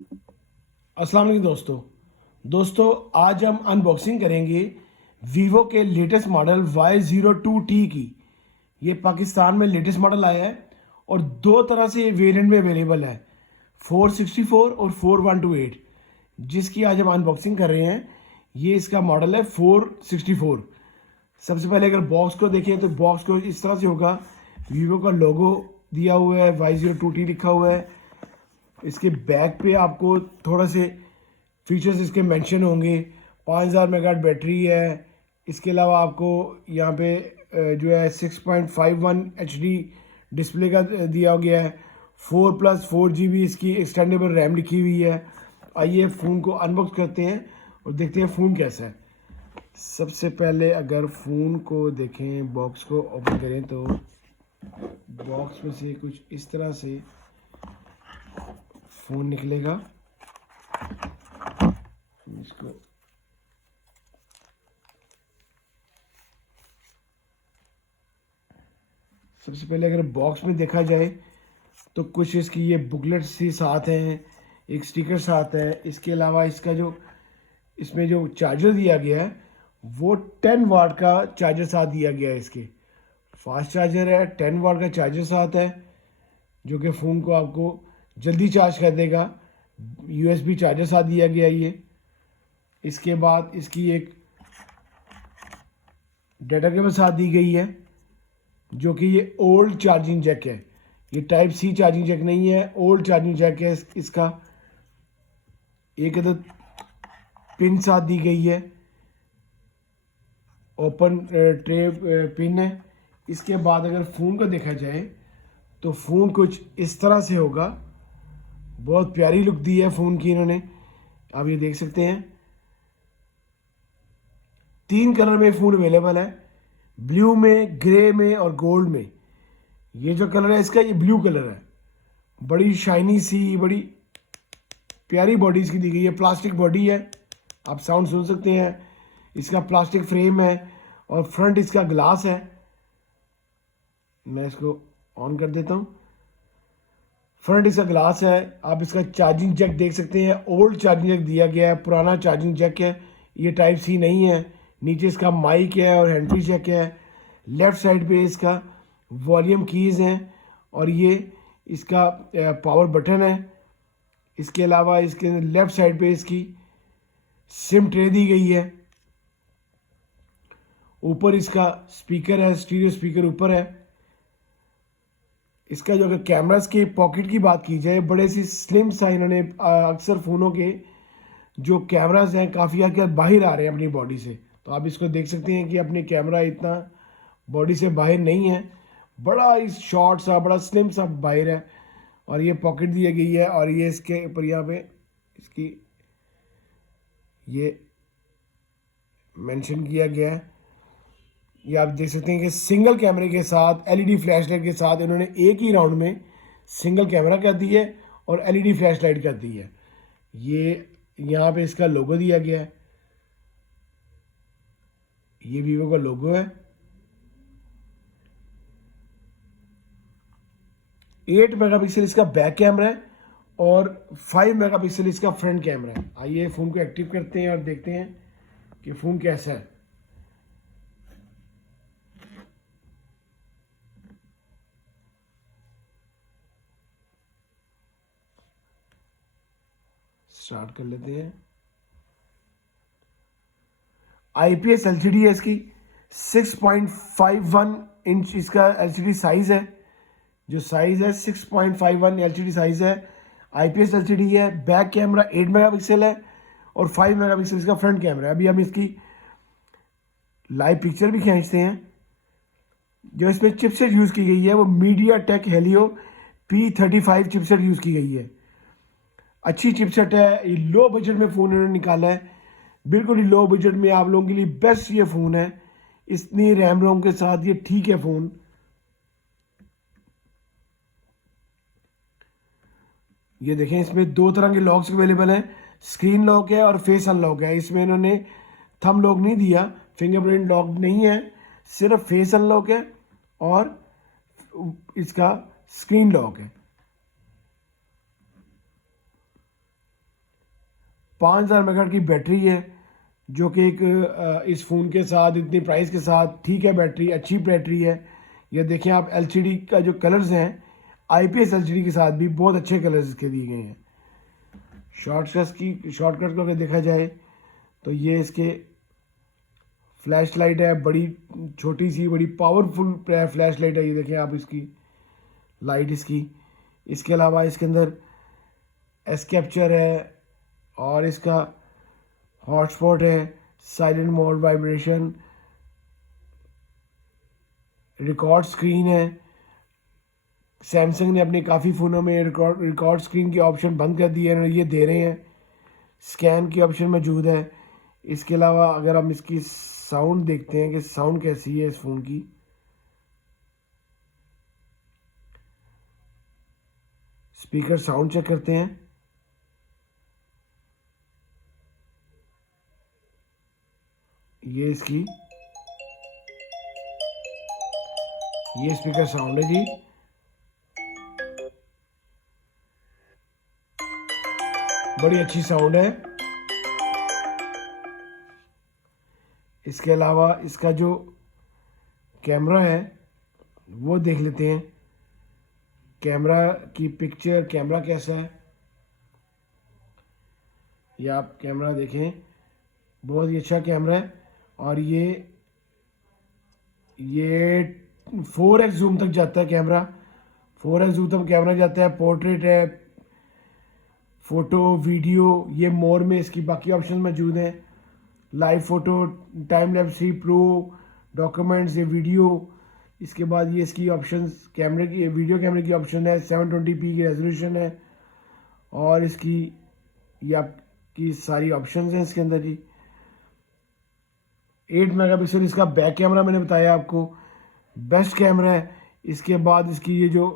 अस्सलाम वालेकुम दोस्तों आज हम अनबॉक्सिंग करेंगे वीवो के लेटेस्ट मॉडल Y02T की। ये पाकिस्तान में लेटेस्ट मॉडल आया है और दो तरह से ये वेरिएंट में अवेलेबल है, 464 और 4128, जिसकी आज हम अनबॉक्सिंग कर रहे हैं। ये इसका मॉडल है 464। सबसे पहले अगर बॉक्स को देखें तो बॉक्स को इस तरह से होगा, वीवो का लोगो दिया हुआ है, Y02T लिखा हुआ है। इसके बैक पे आपको थोड़ा से फीचर्स इसके मेंशन होंगे। 5000 मेगाहर्ट्ज बैटरी है। इसके अलावा आपको यहाँ पे जो है 6.51 HD डिस्प्ले का दिया गया है। 4+4 GB इसकी एक्सटेंडेबल रैम लिखी हुई है। आइए फ़ोन को अनबॉक्स करते हैं और देखते हैं फ़ोन कैसा है। सबसे पहले अगर फ़ोन को देखें, बॉक्स को ओपन करें तो बॉक्स में से कुछ इस तरह से फ़ोन निकलेगा। इसको सबसे पहले अगर बॉक्स में देखा जाए तो कुछ इसकी ये बुकलेट सी साथ हैं, एक स्टिकर साथ है। इसके अलावा इसका जो इसमें जो चार्जर दिया गया है वो 10 वाट का चार्जर साथ दिया गया है। इसके फास्ट चार्जर है, 10 वाट का चार्जर साथ है, जो कि फ़ोन को आपको जल्दी चार्ज कर देगा। USB चार्जर साथ दिया गया है ये। इसके बाद इसकी एक डाटा केबल साथ दी गई है, जो कि ये ओल्ड चार्जिंग जैक है। ये टाइप सी चार्जिंग जैक नहीं है, ओल्ड चार्जिंग जैक है। इसका एक अदद पिन साथ दी गई है, ओपन ट्रे पिन है। इसके बाद अगर फ़ोन को देखा जाए तो फ़ोन कुछ इस तरह से होगा। बहुत प्यारी लुक दी है फ़ोन की इन्होंने, आप ये देख सकते हैं। 3 कलर में फ़ोन अवेलेबल है, ब्लू में, ग्रे में और गोल्ड में। ये जो कलर है इसका, ये ब्लू कलर है। बड़ी शाइनी सी, बड़ी प्यारी बॉडी इसकी दी गई है। प्लास्टिक बॉडी है, आप साउंड सुन सकते हैं। इसका प्लास्टिक फ्रेम है और फ्रंट इसका ग्लास है। मैं इसको ऑन कर देता हूँ। फ्रंट इसका ग्लास है। आप इसका चार्जिंग जैक देख सकते हैं, ओल्ड चार्जिंग जैक दिया गया है, पुराना चार्जिंग जैक है, ये टाइप सी नहीं है। नीचे इसका माइक है और हैंड फ्री जैक है। लेफ्ट साइड पे इसका वॉल्यूम कीज़ हैं और ये इसका पावर बटन है। इसके अलावा इसके लेफ्ट साइड पे इसकी सिम ट्रे दी गई है। ऊपर इसका स्पीकर है, स्टीरियो स्पीकर ऊपर है। इसका जो अगर कैमरास के पॉकेट की बात की जाए, बड़े सी स्लिम सा इन्होंने अक्सर फ़ोनों के जो कैमरास हैं काफ़ी आगे बाहर आ रहे हैं अपनी बॉडी से। तो आप इसको देख सकते हैं कि अपनी कैमरा इतना बॉडी से बाहर नहीं है, बड़ा इस शॉर्ट सा, बड़ा स्लिम सा बाहर है। और ये पॉकेट दी गई है और ये इसके ऊपर यहाँ पे इसकी ये मेंशन किया गया है। ये आप देख सकते हैं कि सिंगल कैमरे के साथ LED फ्लैशलाइट के साथ इन्होंने एक ही राउंड में सिंगल कैमरा कर दी है और LED फ्लैशलाइट कर दी है। ये यहाँ पे इसका लोगो दिया गया है, ये वीवो का लोगो है। 8 मेगापिक्सल इसका बैक कैमरा है और 5 मेगापिक्सल इसका फ्रंट कैमरा है। आइए फ़ोन को एक्टिव करते हैं और देखते हैं कि फ़ोन कैसा है। स्टार्ट कर लेते हैं। IPS LCD है इसकी, 6.51 इंच इसका LCD साइज़ है। जो साइज़ है 6.51 LCD साइज़ है। IPS LCD है। बैक कैमरा 8 मेगापिक्सल है और 5 मेगापिक्सल इसका फ्रंट कैमरा है। अभी हम इसकी लाइव पिक्चर भी खींचते हैं। जो इसमें चिपसेट यूज़ की गई है वो MediaTek Helio P35 chipset use की गई है। अच्छी चिपसेट है। ये लो बजट में फ़ोन इन्होंने निकाला है, बिल्कुल ही लो बजट में आप लोगों के लिए बेस्ट ये फ़ोन है। इतनी रैम रोम के साथ ये ठीक है फ़ोन। ये देखें, इसमें दो तरह के लॉक्स अवेलेबल हैं, स्क्रीन लॉक है और फेस अनलॉक है। इसमें इन्होंने थंब लॉक नहीं दिया, फिंगरप्रिंट लॉक नहीं है, सिर्फ फेस अनलॉक है और इसका स्क्रीन लॉक है। 5000 mAh की बैटरी है, जो कि एक इस फ़ोन के साथ इतनी प्राइस के साथ ठीक है, बैटरी अच्छी बैटरी है। ये देखें आप LCD का जो कलर्स हैं IPS LCD के साथ भी बहुत अच्छे कलर्स इसके दिए गए हैं। शॉर्टकट को अगर देखा जाए तो ये इसके फ्लैश लाइट है, बड़ी छोटी सी बड़ी पावरफुल फ्लैश लाइट है। ये देखें आप इसकी लाइट इसकी। इसके अलावा इसके अंदर एस कैप्चर है और इसका हॉटस्पॉट है, silent mode, vibration, record screen है। सैमसंग ने अपने काफ़ी फ़ोनों में रिकॉर्ड स्क्रीन की ऑप्शन बंद कर दी है, ये दे रहे हैं। स्कैन की ऑप्शन मौजूद है। इसके अलावा अगर हम इसकी साउंड देखते हैं कि साउंड कैसी है इस फ़ोन की, स्पीकर साउंड चेक करते हैं। ये स्पीकर साउंड है जी। बड़ी अच्छी साउंड है। इसके अलावा इसका जो कैमरा है वो देख लेते हैं। कैमरा की पिक्चर, कैमरा कैसा है, ये आप कैमरा देखें, बहुत ही अच्छा कैमरा है। और ये 4x जूम तक जाता है कैमरा, 4x जूम तक कैमरा जाता है। पोर्ट्रेट है, फ़ोटो, वीडियो, ये मोर में इसकी बाकी ऑप्शन मौजूद हैं। Live photo, time lapse, pro, documents, ये वीडियो। इसके बाद ये इसकी ऑप्शंस, कैमरे की, वीडियो कैमरे की ऑप्शन है, 720p की रेजोल्यूशन है। और इसकी ये आपकी सारी ऑप्शंस हैं इसके अंदर जी। 8 मेगापिक्सल इसका बैक कैमरा मैंने बताया आपको, बेस्ट कैमरा है। इसके बाद इसकी ये जो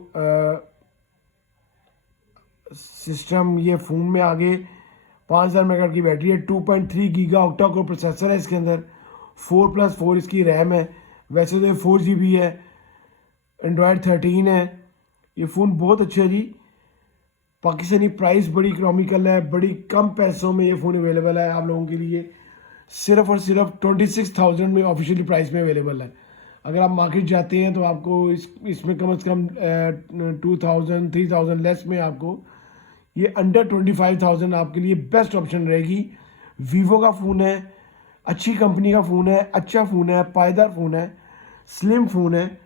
सिस्टम, ये फ़ोन में आगे 5000 mAh की बैटरी है, 2.3 गीगा ऑक्टा कोर प्रोसेसर है इसके अंदर, 4+4 इसकी रैम है। वैसे तो 4GB है, एंड्रॉयड 13 है। ये फ़ोन बहुत अच्छा है जी। पाकिस्तानी प्राइस बड़ी इकोनॉमिकल है, बड़ी कम पैसों में ये फ़ोन अवेलेबल है आप लोगों के लिए। सिर्फ और सिर्फ 26,000 में ऑफिशियली प्राइस में अवेलेबल है। अगर आप मार्केट जाते हैं तो आपको इसमें कम से कम 2000 3000 लेस में आपको ये अंडर 25,000 आपके लिए बेस्ट ऑप्शन रहेगी। वीवो का फ़ोन है, अच्छी कंपनी का फ़ोन है, अच्छा फ़ोन है, पायदार फ़ोन है, स्लिम फ़ोन है।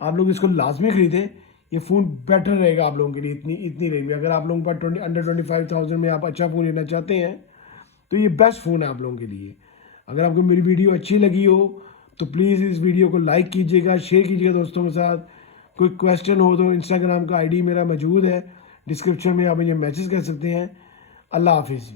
आप लोग इसको लाजमी ख़रीदें, ये फ़ोन बेटर रहेगा आप लोगों के लिए इतनी रेंज में। अगर आप लोगों के पास अंडर 25,000 में आप अच्छा फ़ोन लेना चाहते हैं तो ये बेस्ट फ़ोन है आप लोगों के लिए। अगर आपको मेरी वीडियो अच्छी लगी हो तो प्लीज़ इस वीडियो को लाइक कीजिएगा, शेयर कीजिएगा दोस्तों के साथ। कोई क्वेश्चन हो तो इंस्टाग्राम का ID मेरा मौजूद है, डिस्क्रिप्शन में आप मुझे मैसेज कर सकते हैं। अल्लाह हाफिज़।